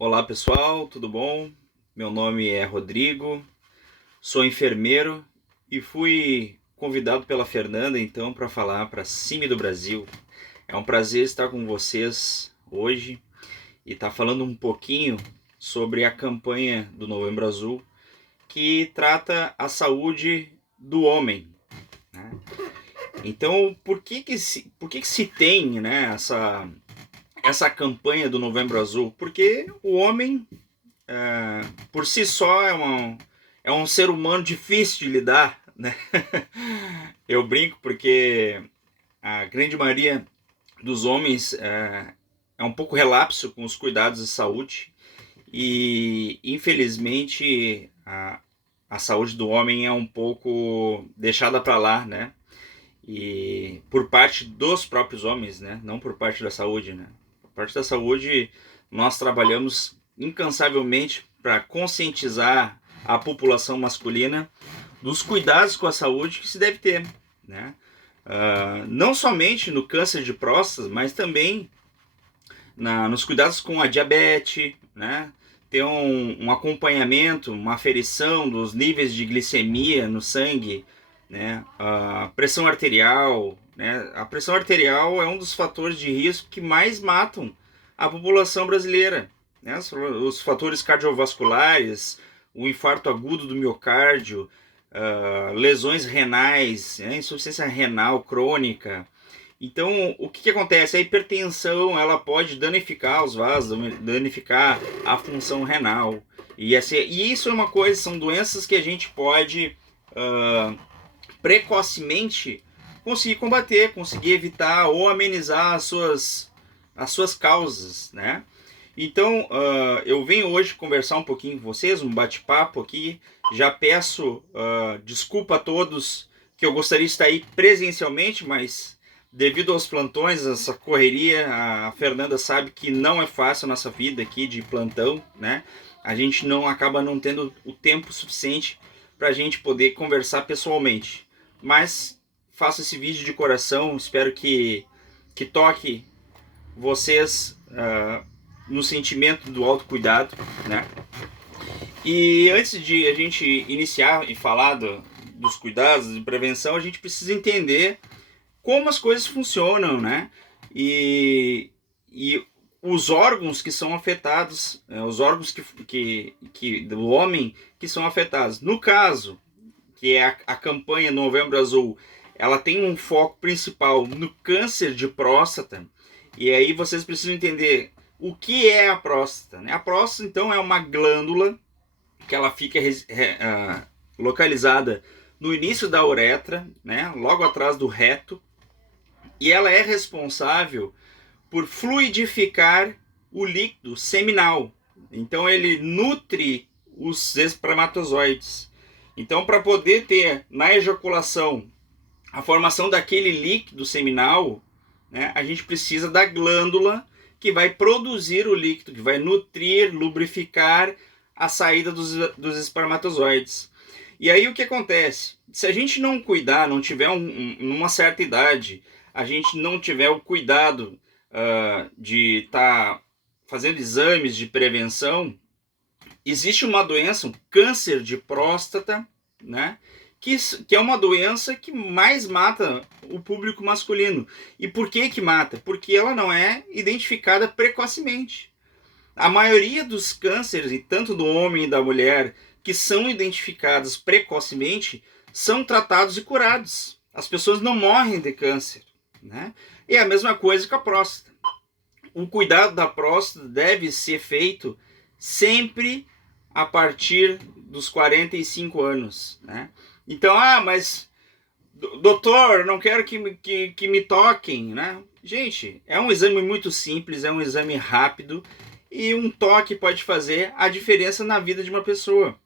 Olá pessoal, tudo bom? Meu nome é Rodrigo, sou enfermeiro e fui convidado pela Fernanda então para falar para a CIMI do Brasil. É um prazer estar com vocês hoje e estar falando um pouquinho sobre a campanha do Novembro Azul que trata a saúde do homem, né? Então, por que que se tem, né, essa campanha do Novembro Azul? Porque o homem por si só é um ser humano difícil de lidar, né? Eu brinco porque a grande maioria dos homens é um pouco relapso com os cuidados de saúde e infelizmente a saúde do homem é um pouco deixada para lá, né? E por parte dos próprios homens, né? Não por parte da saúde, né? Por parte da saúde nós trabalhamos incansavelmente para conscientizar a população masculina dos cuidados com a saúde que se deve ter, né? Não somente no câncer de próstata, mas também nos cuidados com a diabetes, né? Ter um acompanhamento, uma aferição dos níveis de glicemia no sangue, né? A pressão arterial, né? A pressão arterial é um dos fatores de risco que mais matam a população brasileira, né? Os fatores cardiovasculares, o infarto agudo do miocárdio, lesões renais, né? Insuficiência renal crônica. Então, o que acontece? A hipertensão ela pode danificar os vasos, danificar a função renal. E isso é uma coisa, são doenças que a gente pode precocemente conseguir combater, conseguir evitar ou amenizar as suas causas, né? Então, eu venho hoje conversar um pouquinho com vocês, um bate-papo aqui. Já peço desculpa a todos que eu gostaria de estar aí presencialmente, mas devido aos plantões, essa correria, a Fernanda sabe que não é fácil a nossa vida aqui de plantão, né? A gente não acaba não tendo o tempo suficiente para a gente poder conversar pessoalmente. Mas faço esse vídeo de coração, espero que toque vocês no sentimento do autocuidado, né? E antes de a gente iniciar e falar dos cuidados de prevenção, a gente precisa entender como as coisas funcionam, né? E os órgãos que são afetados, os órgãos do homem que são afetados. No caso, que é a campanha Novembro Azul, ela tem um foco principal no câncer de próstata. E aí vocês precisam entender o que é a próstata, né? A próstata, então, é uma glândula que ela fica localizada no início da uretra, né? Logo atrás do reto. E ela é responsável por fluidificar o líquido seminal. Então ele nutre os espermatozoides. Então, para poder ter na ejaculação a formação daquele líquido seminal, né, a gente precisa da glândula que vai produzir o líquido, que vai nutrir, lubrificar a saída dos espermatozoides. E aí o que acontece? Se a gente não cuidar, não tiver numa certa idade, a gente não tiver o cuidado de estar fazendo exames de prevenção, existe uma doença, um câncer de próstata, né? Que é uma doença que mais mata o público masculino. E por que mata? Porque ela não é identificada precocemente. A maioria dos cânceres, e tanto do homem e da mulher, que são identificados precocemente, são tratados e curados. As pessoas não morrem de câncer, né? E é a mesma coisa com a próstata. O cuidado da próstata deve ser feito sempre a partir dos 45 anos, né? Então, mas doutor, não quero que me toquem, né? Gente, é um exame muito simples, é um exame rápido e um toque pode fazer a diferença na vida de uma pessoa.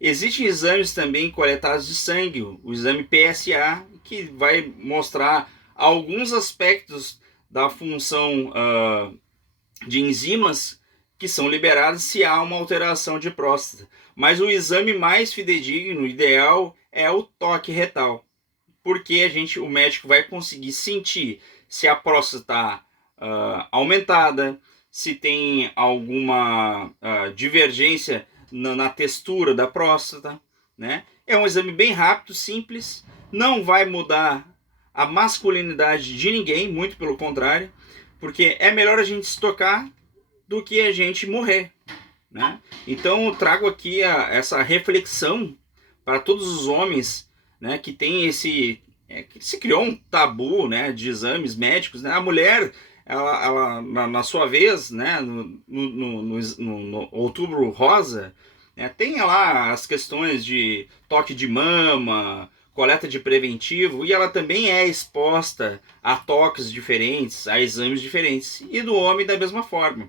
Existem exames também coletados de sangue, o exame PSA, que vai mostrar alguns aspectos da função de enzimas que são liberadas se há uma alteração de próstata. Mas o exame mais fidedigno, ideal, é o toque retal, porque o médico vai conseguir sentir se a próstata está aumentada, se tem alguma divergência na textura da próstata, né? É um exame bem rápido, simples, não vai mudar a masculinidade de ninguém, muito pelo contrário, porque é melhor a gente se tocar do que a gente morrer, né? Então eu trago aqui essa reflexão para todos os homens, né, que tem que se criou um tabu, né, de exames médicos, né? A mulher, ela na sua vez, né, no Outubro Rosa, né, tem lá as questões de toque de mama, coleta de preventivo, e ela também é exposta a toques diferentes, a exames diferentes, e do homem da mesma forma.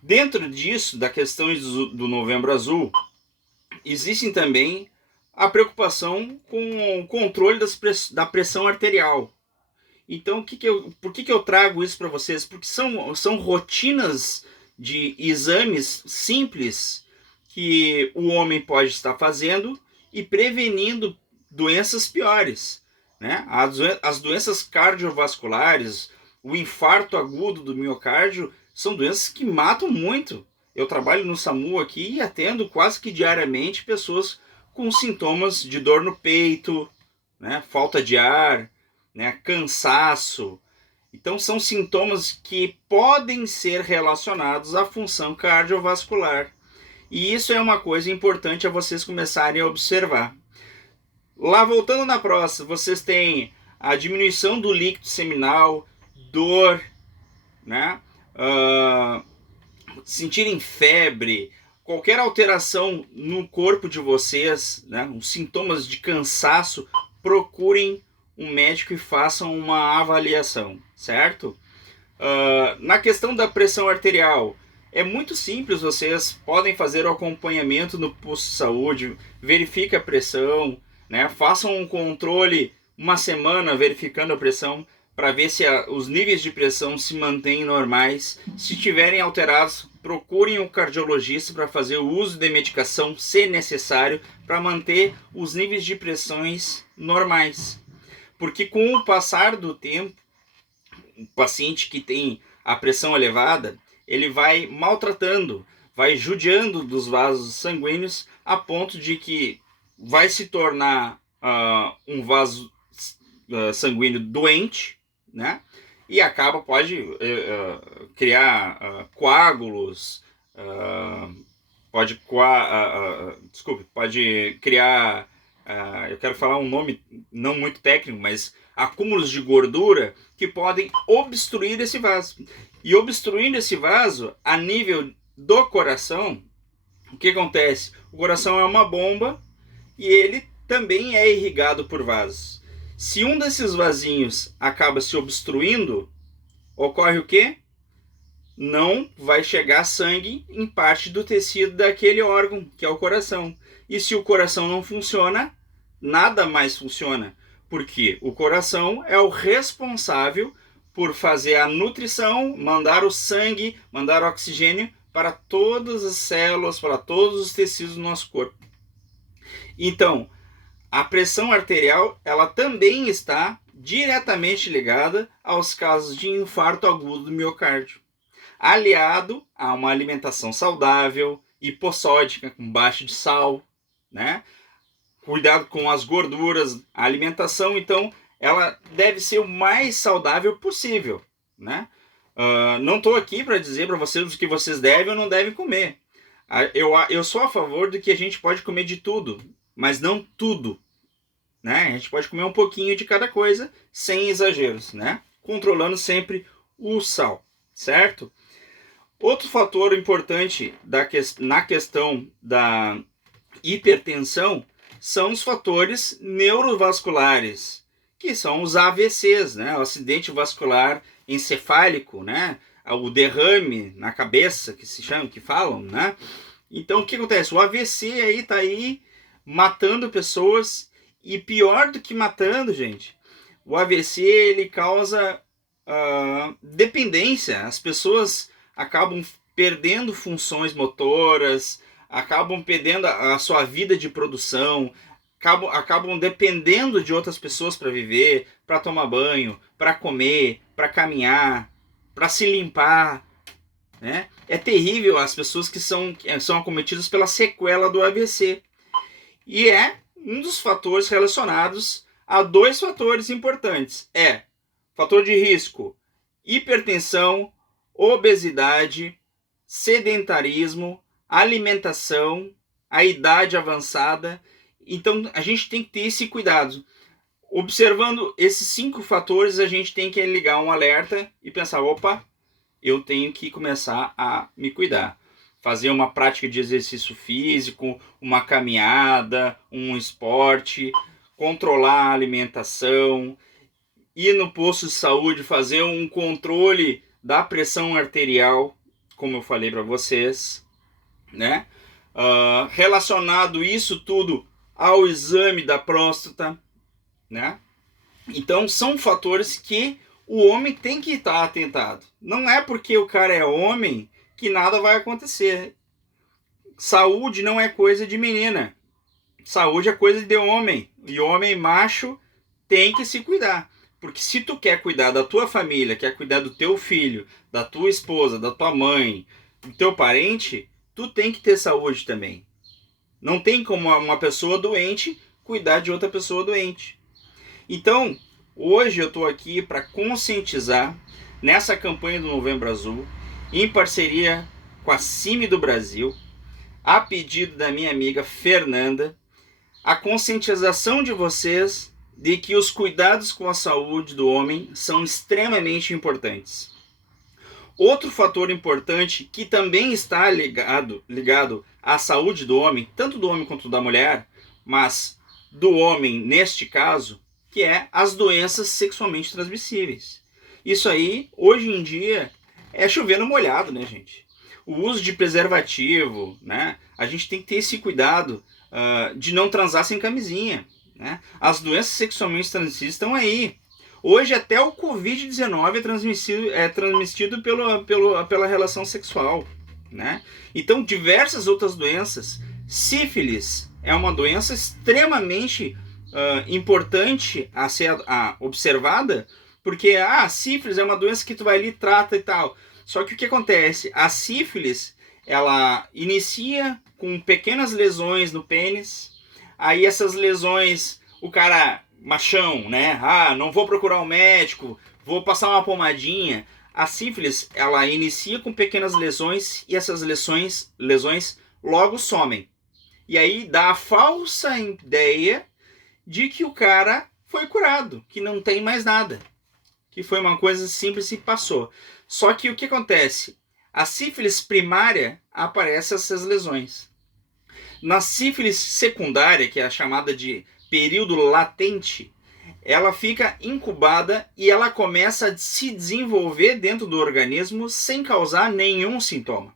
Dentro disso, da questão do Novembro Azul, existem também a preocupação com o controle da pressão arterial. Então, por que eu trago isso para vocês? Porque são rotinas de exames simples que o homem pode estar fazendo e prevenindo doenças piores, né? As doenças cardiovasculares, o infarto agudo do miocárdio, são doenças que matam muito. Eu trabalho no SAMU aqui e atendo quase que diariamente pessoas com sintomas de dor no peito, né? Falta de ar, né? Cansaço. Então são sintomas que podem ser relacionados à função cardiovascular. E isso é uma coisa importante a vocês começarem a observar. Lá voltando na próstata, vocês têm a diminuição do líquido seminal, dor, né? Sentirem febre, qualquer alteração no corpo de vocês, né? Os sintomas de cansaço, procurem um médico e façam uma avaliação, certo? Na questão da pressão arterial, é muito simples, vocês podem fazer o acompanhamento no posto de saúde, verifique a pressão, né? Façam um controle uma semana verificando a pressão para ver se os níveis de pressão se mantêm normais. Se estiverem alterados, procurem um cardiologista para fazer o uso de medicação, se necessário, para manter os níveis de pressões normais. Porque com o passar do tempo, o paciente que tem a pressão elevada, ele vai maltratando, vai judiando dos vasos sanguíneos a ponto de que vai se tornar um vaso sanguíneo doente, né? E pode criar coágulos, pode criar, eu quero falar um nome não muito técnico, mas acúmulos de gordura que podem obstruir esse vaso. E obstruindo esse vaso, a nível do coração, o que acontece? O coração é uma bomba e ele também é irrigado por vasos. Se um desses vasinhos acaba se obstruindo, ocorre o quê? Não vai chegar sangue em parte do tecido daquele órgão, que é o coração. E se o coração não funciona, nada mais funciona. Porque o coração é o responsável por fazer a nutrição, mandar o sangue, mandar o oxigênio para todas as células, para todos os tecidos do nosso corpo. Então, a pressão arterial, ela também está diretamente ligada aos casos de infarto agudo do miocárdio, aliado a uma alimentação saudável, hipossódica, com baixo de sal, né? Cuidado com as gorduras, a alimentação, então, ela deve ser o mais saudável possível, né? Não estou aqui para dizer para vocês o que vocês devem ou não devem comer. Eu sou a favor de que a gente pode comer de tudo, mas não tudo, né? A gente pode comer um pouquinho de cada coisa, sem exageros, né? Controlando sempre o sal, certo? Outro fator importante na questão da hipertensão são os fatores neurovasculares, que são os AVCs, né? O acidente vascular encefálico, né? O derrame na cabeça, que falam, né? Então, o que acontece? O AVC aí tá aí matando pessoas, e pior do que matando, gente, o AVC ele causa dependência. As pessoas acabam perdendo funções motoras, acabam perdendo a sua vida de produção, acabam dependendo de outras pessoas para viver, para tomar banho, para comer, para caminhar, para se limpar, né? É terrível as pessoas que são acometidas pela sequela do AVC. E é um dos fatores relacionados a dois fatores importantes. Fator de risco: hipertensão, obesidade, sedentarismo, alimentação, a idade avançada. Então a gente tem que ter esse cuidado. Observando esses 5 fatores, a gente tem que ligar um alerta e pensar: opa, eu tenho que começar a me cuidar. Fazer uma prática de exercício físico, uma caminhada, um esporte, controlar a alimentação, ir no posto de saúde, fazer um controle da pressão arterial, como eu falei para vocês, né? Relacionado isso tudo ao exame da próstata, né? Então são fatores que o homem tem que estar atentado. Não é porque o cara é homem que nada vai acontecer. Saúde não é coisa de menina. Saúde é coisa de homem. E homem macho tem que se cuidar. Porque se tu quer cuidar da tua família, quer cuidar do teu filho, da tua esposa, da tua mãe, do teu parente, tu tem que ter saúde também. Não tem como uma pessoa doente cuidar de outra pessoa doente. Então, hoje eu estou aqui para conscientizar nessa campanha do Novembro Azul, em parceria com a CIMI do Brasil, a pedido da minha amiga Fernanda, a conscientização de vocês de que os cuidados com a saúde do homem são extremamente importantes. Outro fator importante que também está ligado à saúde do homem, tanto do homem quanto da mulher, mas do homem neste caso, que é as doenças sexualmente transmissíveis. Isso aí, hoje em dia, é chover no molhado, né, gente? O uso de preservativo, né? A gente tem que ter esse cuidado de não transar sem camisinha, né? As doenças sexualmente transmissíveis estão aí. Hoje até o Covid-19 é transmitido pela relação sexual, né? Então diversas outras doenças. Sífilis é uma doença extremamente importante a ser observada, porque a sífilis é uma doença que tu vai ali, trata e tal. Só que o que acontece? A sífilis, ela inicia com pequenas lesões no pênis, aí essas lesões, o cara, machão, né? Não vou procurar um médico, vou passar uma pomadinha. A sífilis, ela inicia com pequenas lesões e essas lesões logo somem. E aí dá a falsa ideia de que o cara foi curado, que não tem mais nada, que foi uma coisa simples e passou. Só que o que acontece? A sífilis primária aparecem essas lesões. Na sífilis secundária, que é a chamada de período latente, ela fica incubada e ela começa a se desenvolver dentro do organismo sem causar nenhum sintoma.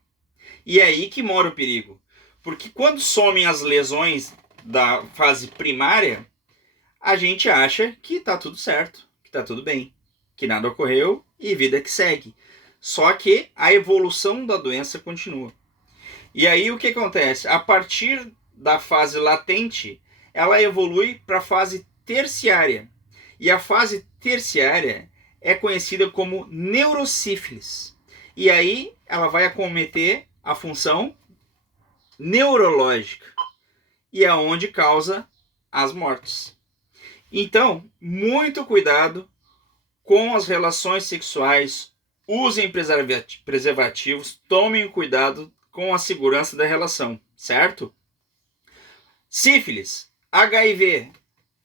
E é aí que mora o perigo. Porque quando somem as lesões da fase primária, a gente acha que está tudo certo, que está tudo bem, que nada ocorreu e vida que segue. Só que a evolução da doença continua. E aí o que acontece? A partir da fase latente, ela evolui para a fase terciária. E a fase terciária é conhecida como neurosífilis. E aí ela vai acometer a função neurológica. E é onde causa as mortes. Então, muito cuidado com as relações sexuais, usem preservativos, tomem cuidado com a segurança da relação, certo? Sífilis, HIV.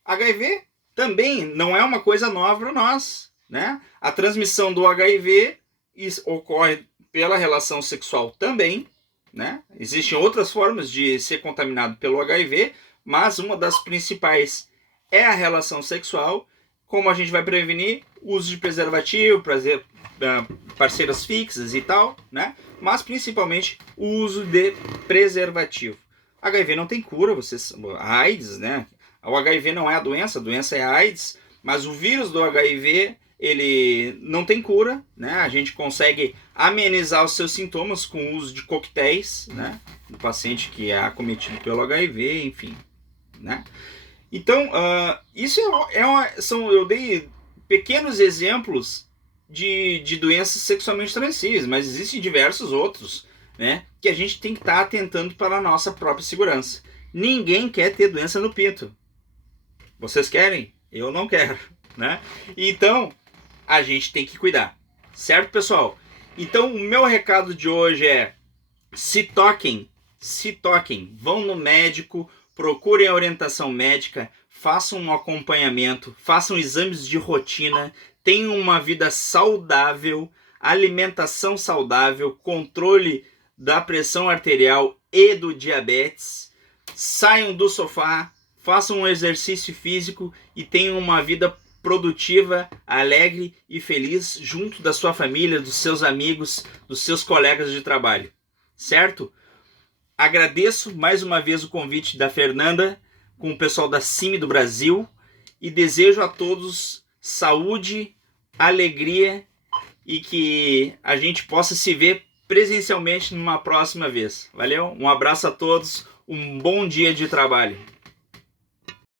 HIV também não é uma coisa nova para nós, né? A transmissão do HIV ocorre pela relação sexual também, né? Existem outras formas de ser contaminado pelo HIV, mas uma das principais é a relação sexual. Como a gente vai prevenir? Uso de preservativo, parceiras fixas e tal, né? Mas principalmente o uso de preservativo. HIV não tem cura, a AIDS, né? O HIV não é a doença é a AIDS, mas o vírus do HIV, ele não tem cura, né? A gente consegue amenizar os seus sintomas com o uso de coquetéis, né? Do paciente que é acometido pelo HIV, enfim, né? Então, isso eu dei pequenos exemplos de doenças sexualmente transmissíveis, mas existem diversos outros, né, que a gente tem que estar atentando para a nossa própria segurança. Ninguém quer ter doença no pinto. Vocês querem? Eu não quero, né? Então, a gente tem que cuidar, certo, pessoal? Então, o meu recado de hoje é: se toquem, vão no médico, procurem a orientação médica, façam um acompanhamento, façam exames de rotina, tenham uma vida saudável, alimentação saudável, controle da pressão arterial e do diabetes, saiam do sofá, façam um exercício físico e tenham uma vida produtiva, alegre e feliz junto da sua família, dos seus amigos, dos seus colegas de trabalho, certo? Agradeço mais uma vez o convite da Fernanda com o pessoal da CIMI do Brasil e desejo a todos saúde, alegria e que a gente possa se ver presencialmente numa próxima vez. Valeu? Um abraço a todos, um bom dia de trabalho.